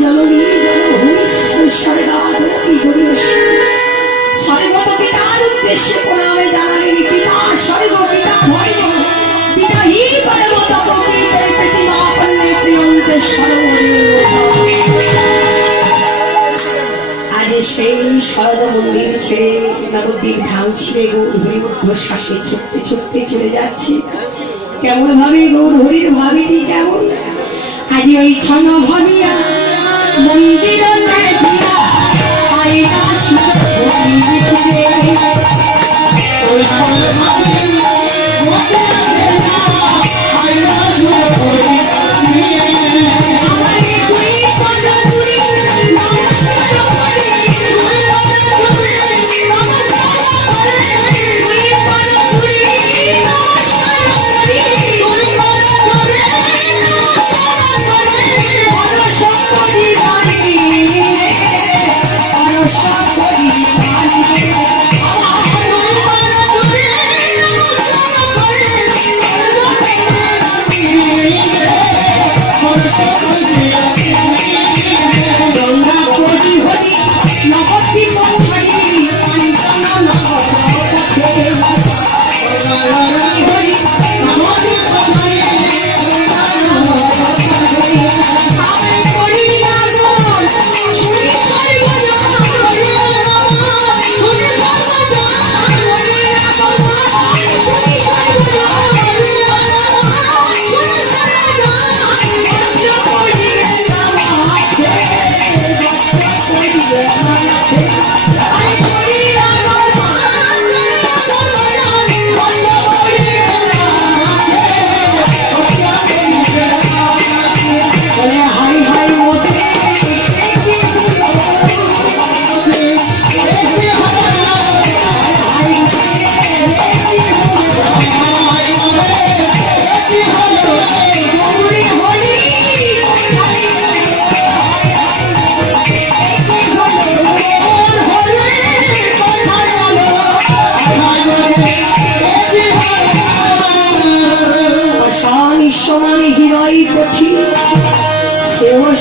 জননী জনভূমিশ্বরে দাদী গরিয়স স্বর্গত পিতার উদ্দেশ্যে প্রণামে জানালেন পিতা স্বর্গ পিতা ভর্গ পিতা হি পরমত প্রকৃতের প্রতিমা পন্নে প্রিয়ন্তে আজ সেই স্বর্গ মন্দির ছেড়ে নবদ্বীপ ধাম ছিঁড়ে গৌর হরি শ্বাসে ছুটতে ছুটতে চলে যাচ্ছে। কেমন ভাবে গৌর হরির ভাবিটি কেমন আজ ওই ছন ভাবিয়া মন্দির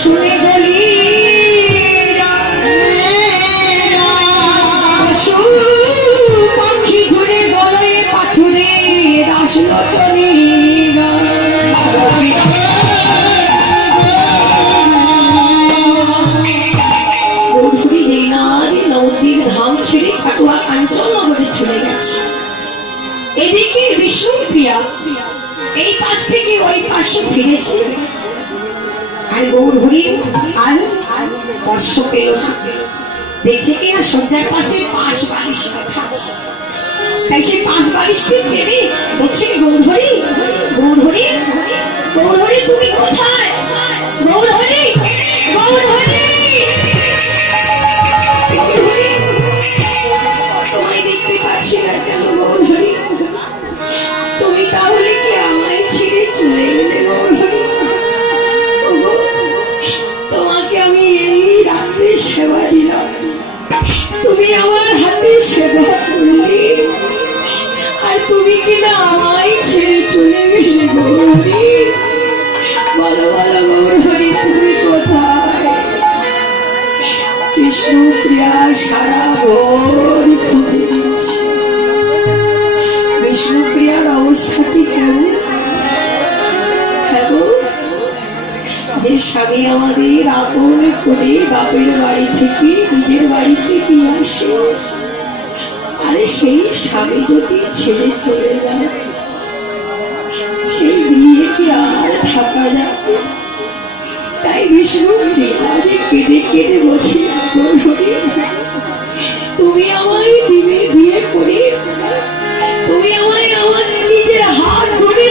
শুনে গলি পশু পাখি ঝুড়ে গলায় পাথরে রাসলোচনী নদীর ধাম ছেড়ে কাটুয়া কাঞ্চননগরে চলে গেছে। এদিকে বিষ্ণুপ্রিয়া এই পাশ থেকে ওই পাশে ফিরেছে আর গৌর হরি আর স্পর্শ পেল না। দেখছে কিনা শয্যার পাশে পাশ বালিশ রাখা আছে, তাই সে পাশ বালিশকে পেরে বলছে গৌর হরি গৌর হরি গৌর হরি তুমি কোথায়? গৌর হরি গৌর হরি তোমায় দেখতে পাচ্ছি না কেন গৌর হরি? তুমি তাহলে কি আমায় ছেড়ে চলে গেলে গৌর হরি? তোমাকে আমি এই রাত্রে সেবা দিলাম, তুমি আমার হাতে সেবা করলে আর তুমি কিনা আমায় ছেড়ে চলে গেলে গৌর হরি? বলো বলো গৌর হরি তুমি কোথায়? বিষ্ণুপ্রিয়া সারা ঘর খুঁজে দিচ্ছে। বিষ্ণুপ্রিয়ার অবস্থা কি কেমন? যে স্বামী আমাদের আপন করে বাপের বাড়ি থেকে নিজের বাড়িতে নিয়ে আসে, আরে সেই স্বামী যদি ছেড়ে চলে যায় সেই গৃহে কি আর থাকা যাবে? তাই বিষ্ণুপ্রিয়া কেঁদে কেঁদে বলছি তুমি আমায় দিবে বিয়ে করে, তুমি আমায় আমার নিজের হাত ধরে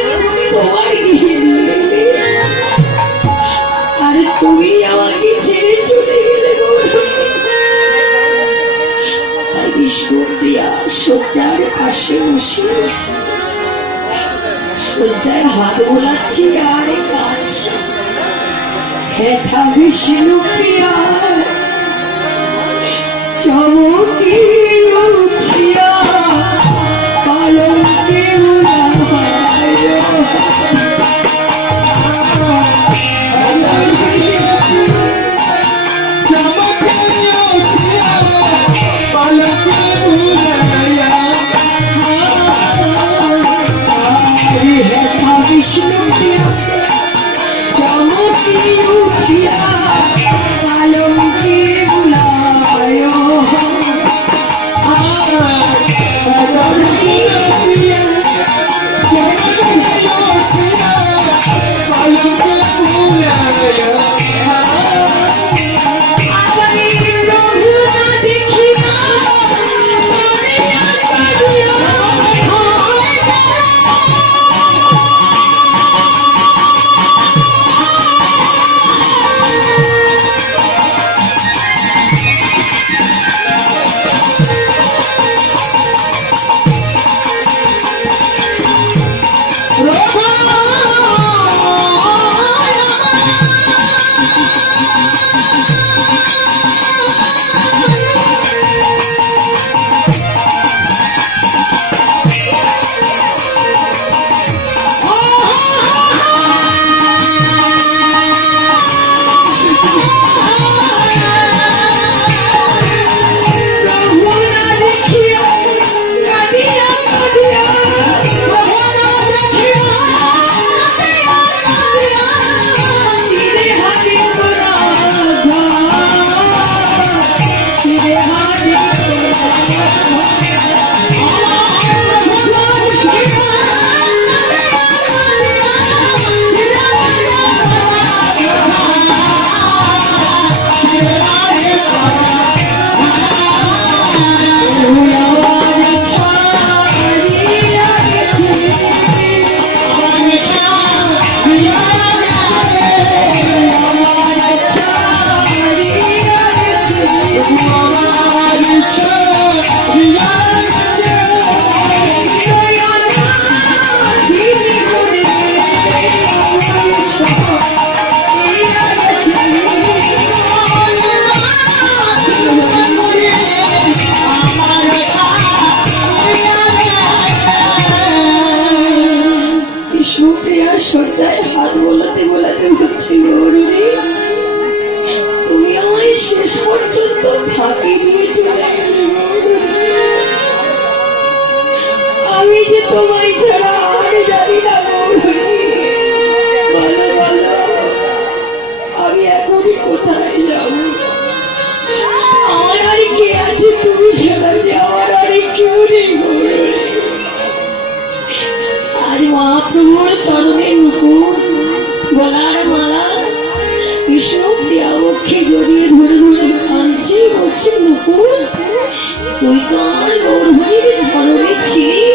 তোমার গৃহে নিয়ে এলে, আর তুমি আমাকে ছেড়ে চলে গেলে গৌর হরি। আর বিষ্ণুপ্রিয়া শয্যার পাশে বসে শয্যায় হাত বোলাচ্ছি আর কাঁদছি। হেথা বিষ্ণুপ্রিয়া চমকে উঠিয়া পালঙ্কে উড়ায় उठिया आलम की बुलायो आलम की সজ্জায় হাত বোলাতে বোলাতে হচ্ছে গৌরী তুমি আমায় শেষ পর্যন্ত ফাঁকি দিয়ে চলে গেলে আমি যে তোমায় ছাড়া আর জানি না গৌরী বলো বলো আমি এখনই কোথায় যাব আমার আর কে আছে তুমি ছাড়া যে আমার আর কেউ নেই গৌরী আজ মহাপ্রভুর চরণে নুপুর গলার মালা বিষ্ণু প্রিয়া পক্ষে জড়িয়ে ধরে ধরে কাঁদছি বলছে নুপুর তুই তো আমার গৌরহরির চরণে ছিলি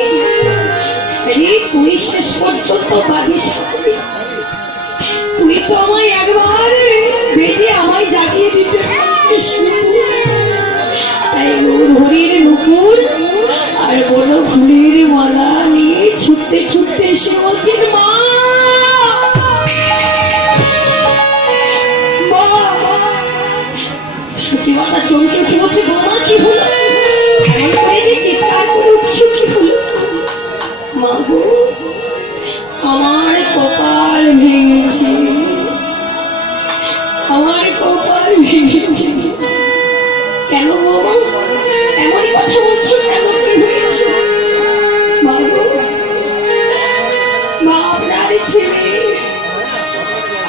আরে তুই শেষ পর্যন্ত বাঁধিস তুই তো আমায় একবার বেঁধে আমায় জাগিয়ে দিতে পারিস তাই গৌরহরির নুপুর আর বড় ফুলের মালা নিয়ে ছুটতে ছুটতে এসে বলছেন মা সচিমাতা চমকে উঠে বলছে বাবা কি হলো এমন করে যে চিৎকার করে উঠছো কি হলো মা গো আমার কপাল ভেঙেছে আমার কপাল ভেঙেছে কেন বাবা এমনই কথা বলছো কেমন কি হয়েছে মা গো মা আপনার ছেলে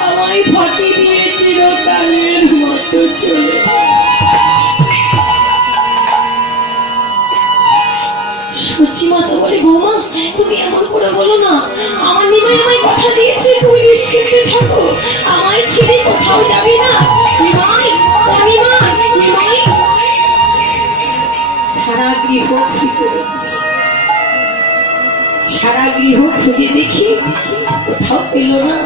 আমায় ফাঁকি দিয়ে চিরকালের মতো চলে সচিমাতা বলে বৌমা তুমি এমন করে বলো না আমার নিমাই আমায় কথা দিয়েছে তুমি নিশ্চিন্তে থাকো আমায় ছেড়ে কোথাও যাবে না নিমাই অনিমা নিমাই সারা গৃহ খুঁজে দেখছি সারা গৃহ খুঁজে দেখি কোথাও পেল না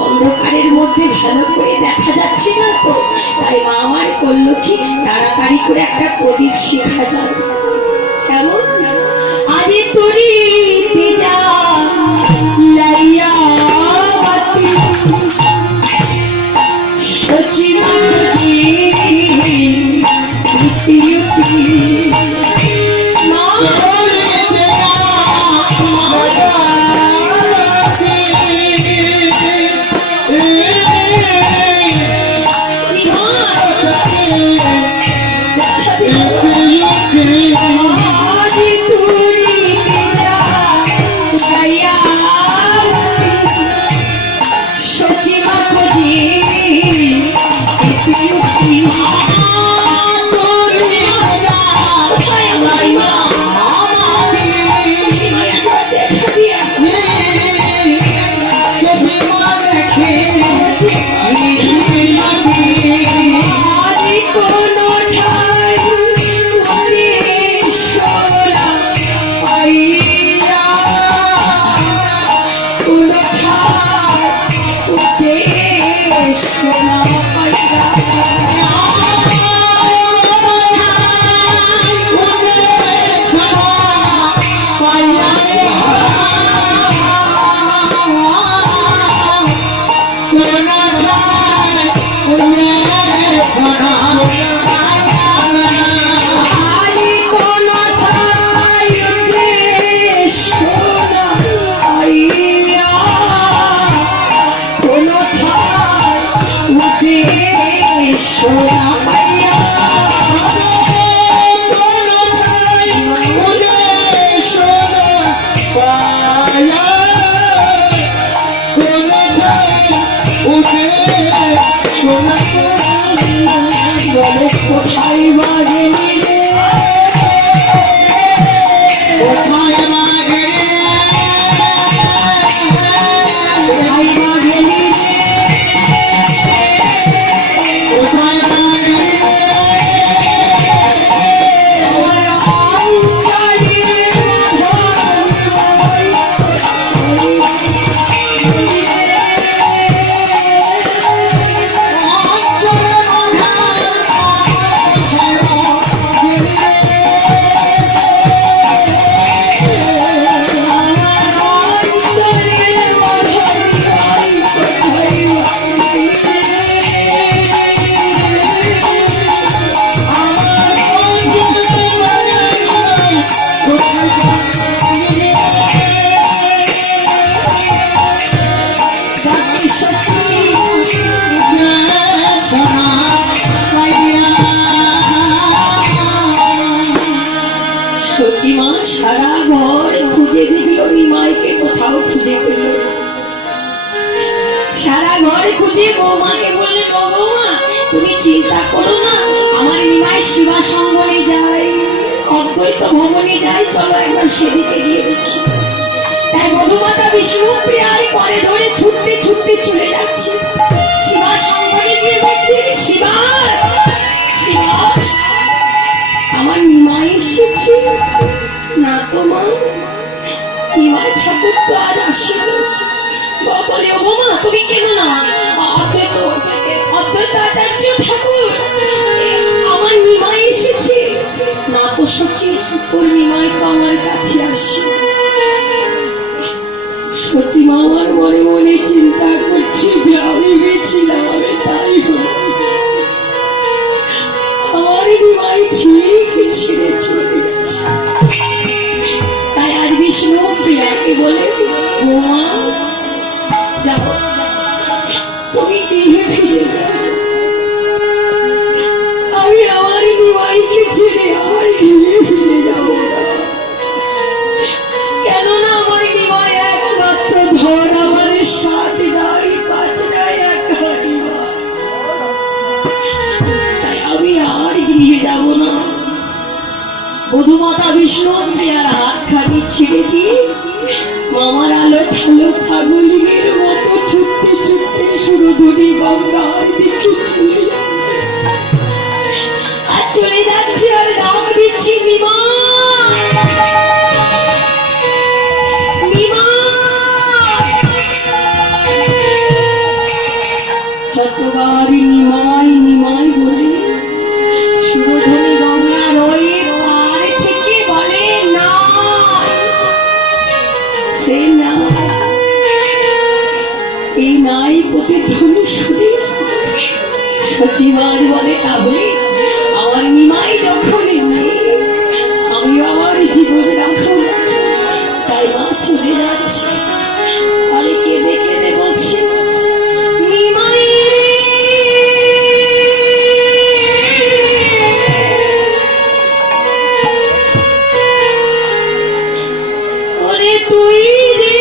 অন্ধকারের মধ্যে ভালো করে দেখা যাচ্ছে না তো তাই মা আমার করলো কি তাড়াতাড়ি করে একটা প্রদীপ শেখা যাবে কেমন আরে তোরি তেজা লাইয়া বাতি সচিমাজি ইতি মা কোথায় বাজে সারা ঘর খুঁজে দেখলো, নিমাইকে কোথাও খুঁজে পেল। সারা ঘরে খুঁজে বৌমাকে বললেন, ও বৌমা তুমি চিন্তা করো না, আমার নিমাই শিবা সঙ্গনে যায়, অদ্বৈত ভবনে যায়, চলো একবার সেদিকে গিয়ে দেখি। তাই মধুমাতা বিষ্ণুপ্রিয়ার করে ধরে ছুটতে ছুটতে চলে যাচ্ছে। শিবা সঙ্গনে গিয়ে বলছে, শিবা শিবা আমার নিমাই এসেছে। না তো মা, নিমাই ঠাকুর তো আর আসেনি। বলে, ও বৌমা তুমি কেন না, অদ্বৈত আচার্য ঠাকুর আমার নিমাই এসেছে। না তো সচি, তোর নিমাই তো আমার কাছে আসে। সত্যি মা আমার মনে মনে চিন্তা করছি যে আমি গেছিলাম, আমি তাই হল, আমার নিমাই ঠিক ছেড়ে চলে গেছে। তাই আজ বিষ্ণু প্রিয়াকে বলে, বৌমা যাও, তুমি গৃহে ফিরে যাও, আমি আমার নিমাইকে ছেড়ে আমার গৃহে ফিরে যাব না। কেননা আমার নিমাই একমাত্র ধর, আমার সাথে নাই, পাঁচ নাই, একা নিমাই। তাই আমি আর গৃহে যাব না। মধুমাতা বিষ্ণু প্রিয়ার হাতখানি ছেড়ে দিয়ে মামার আলো ঠালো ফাগুলিনের মতো ছুটতে ছুটতে সুরধুনি গঙ্গার দিকে চলে আর চলে যাচ্ছে, আর ডাক দিচ্ছি, নিমা নিমা। যতবার নিমাই নিমাই বলে সুরধুনি গঙ্গার ওই পার থেকে বলে না, সে না, এই নাই প্রতিধ্বনি শুনে সচিবার বলে, তাহলে আমার নিমাই যখন নেই, আমি আমার জীবনে রাখো, তাই মা চলে যাচ্ছে। আরে কেঁদে কেঁদে বলছে, নিমাই ওরে তুই রে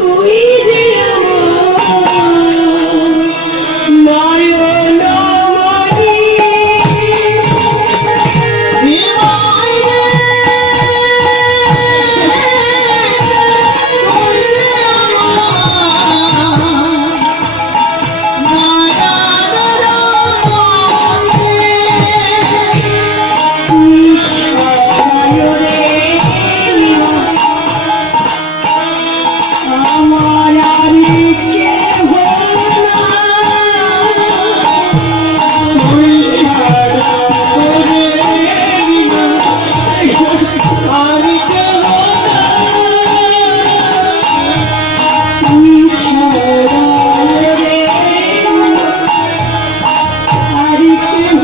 তুই যে আমার নয়নমণি আমার আর কেহ তুই ছাড়া রে আর কেহ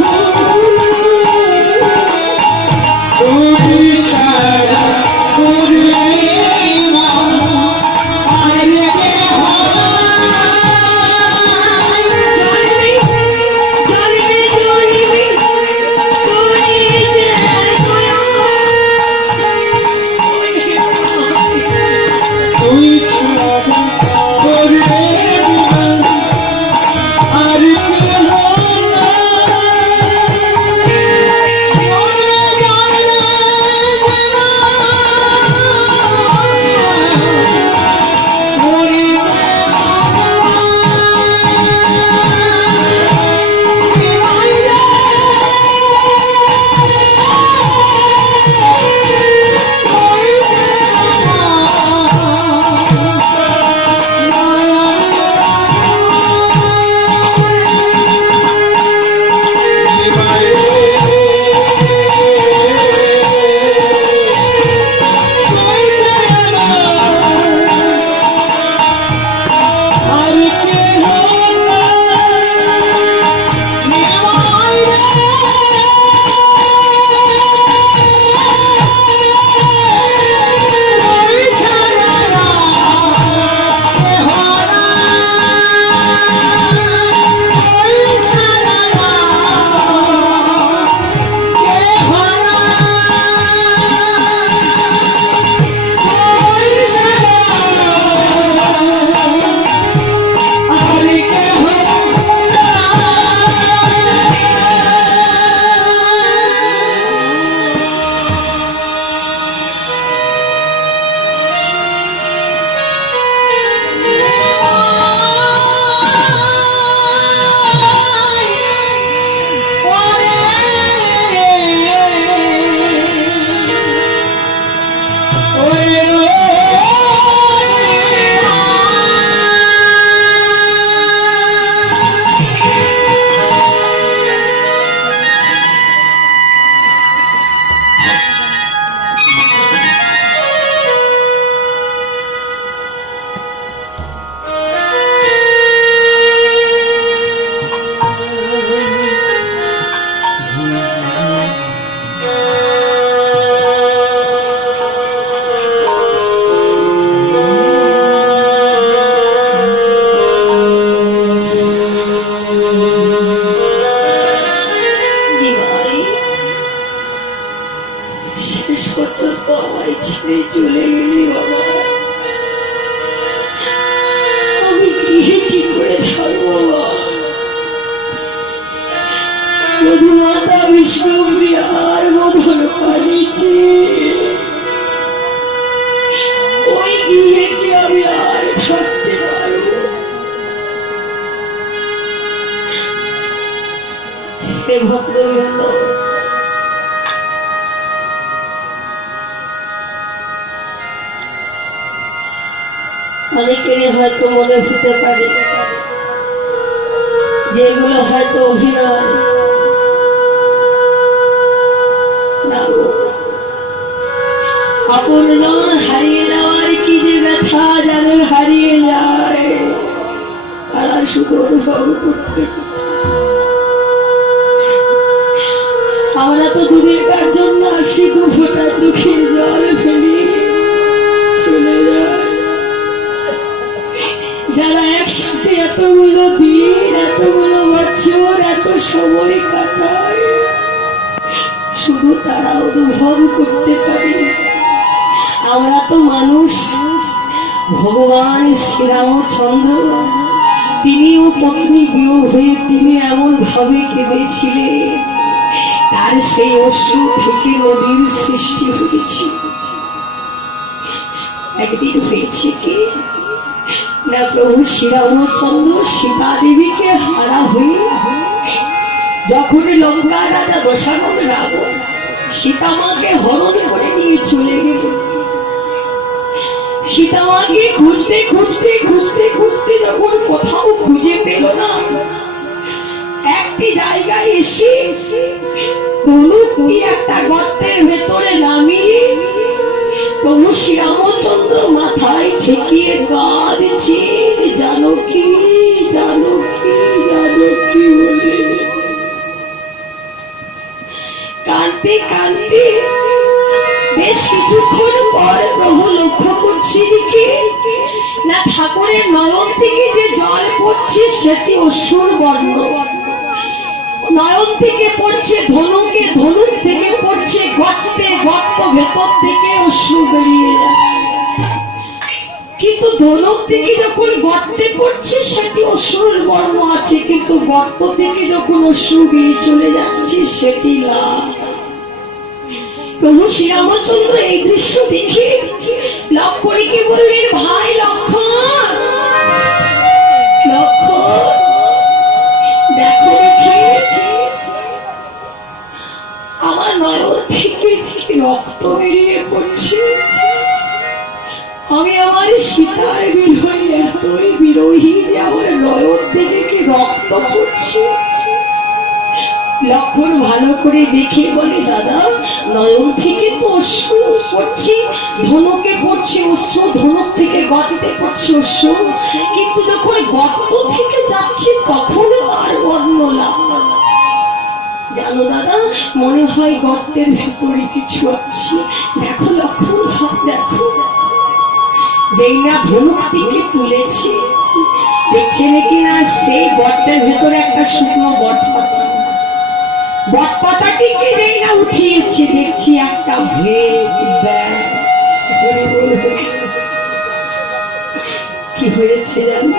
শেষ পর্যন্ত আমায় ছেড়ে চলে গেলি বাবা। আমি গৃহে কি করে থাকবো বাবা? মধুমাতা বিষ্ণুপ্রিয়ার মধুর পানিছে ওই গৃহে কি আমি আর থাকতে পারবো? হে ভক্তবৃন্দ, অনেকেরই হয়তো মনে হতে পারে যেগুলো হয়তো অভিনয়। আপনজন হারিয়ে যাওয়ার কি যে ব্যথা যাদের হারিয়ে যায় তারা শুধু অনুভব করতে। আমরা তো দুর্গার জন্য আসি, দু ফোঁটা চোখের জল ফেলি চলে যায়। যারা একসাথে এতগুলো দিন, এতগুলো বছর, এত সময় কাটায়, শুধু তারা অনুভব করতে পারে। আমরা তো মানুষ, ভগবান শ্রীরামচন্দ্র তিনিও পত্নী বিয়োগ হয়ে তিনি এমন ভাবে কেঁদেছিলেন, তার সেই অশ্রু থেকে নদীর সৃষ্টি হয়েছে। একদিন হয়েছে কি না, প্রভু শ্রীরামচন্দ্র সীতা দেবীকে হারা হয়ে যখন লঙ্কা রাজা দশরথ রাবণ সীতামাকে হরণ করে নিয়ে চলে গেল, সীতামাকে খুঁজতে খুঁজতে খুঁজতে খুঁজতে যখন কোথাও খুঁজে পেল না, একটি জায়গায় এসে ধনুকটি একটা গর্তের ভেতরে নামিয়ে প্রভু শ্রীরামচন্দ্র মাথায় ঠেকিয়ে কাঁদছে, জানকী জানকী জানকী বলে কাঁদতে কাঁদতে বেশ কিছুক্ষণ পর প্রভু লক্ষ্য করছে দিকে না, ঠাকুরের নয়ন থেকে যে জল পড়ছে সেটি অসুর বর্ণ, নয়ন থেকে পড়ছে ধনুকে, ধনুক থেকে পড়ছে গর্তে, গর্ত ভেতর থেকে অশ্রু বেরিয়ে যাচ্ছে। কিন্তু ধনুক থেকে যখন গর্তে পড়ছে সেটি অসুর বর্ণ আছে, কিন্তু গর্ত থেকে যখন অশ্রু বেরিয়ে চলে যাচ্ছে সেটি লাল। প্রভু শ্রীরামচন্দ্র এই দৃশ্য দেখে লক্ষ্য রেখে বললেন, ভাই লক্ষ্মণ, লক্ষ্মণ দেখো দেখে আমার নয়ন থেকে রক্ত বেরিয়ে পড়ছে, আমি আমার সীতার বিরোহী এতই বিরোহী যে আমার নয়ন থেকে কি রক্ত পড়ছে। লক্ষ্মণ ভালো করে দেখে বলে, দাদা নয়ন থেকে তো অশ্রু পড়ছে, ধনুকে পড়ছে অশ্রু, ধনুক থেকে গর্তে পড়ছে অশ্রু, কিন্তু যখন গর্ত থেকে যাচ্ছে তখন আর বর্ণ লাভ। জানো দাদা, মনে হয় গর্তের ভেতরে কিছু আছে। দেখো লক্ষ্মণ, দেখো যেই না ধনুকটিকে তুলেছে, দেখছে নাকি না সেই গর্তের ভেতরে একটা শুকনো বটপাতা, বটপাতাটিকে যেই না উঠিয়েছে দেখছি একটা কি হয়েছে জানি,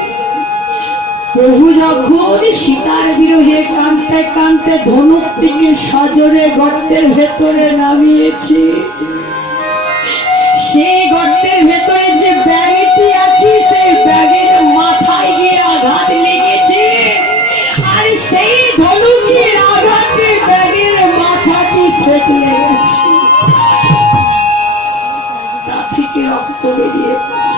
প্রভু যখন সীতার বিরহে কাঁদতে কাঁদতে ধনুকটিকে সজোরে গর্তের ভেতরে নামিয়েছে, সেই গর্তের ভেতরে যে ব্যাগটি আছে সেই ব্যাগের মাথায় গিয়ে আঘাত লেগেছে, আর সেই ধনুকের আঘাতে ব্যাগের মাথাটি থেতলে গেছে, তা থেকে রক্ত বেরিয়ে পড়ছে।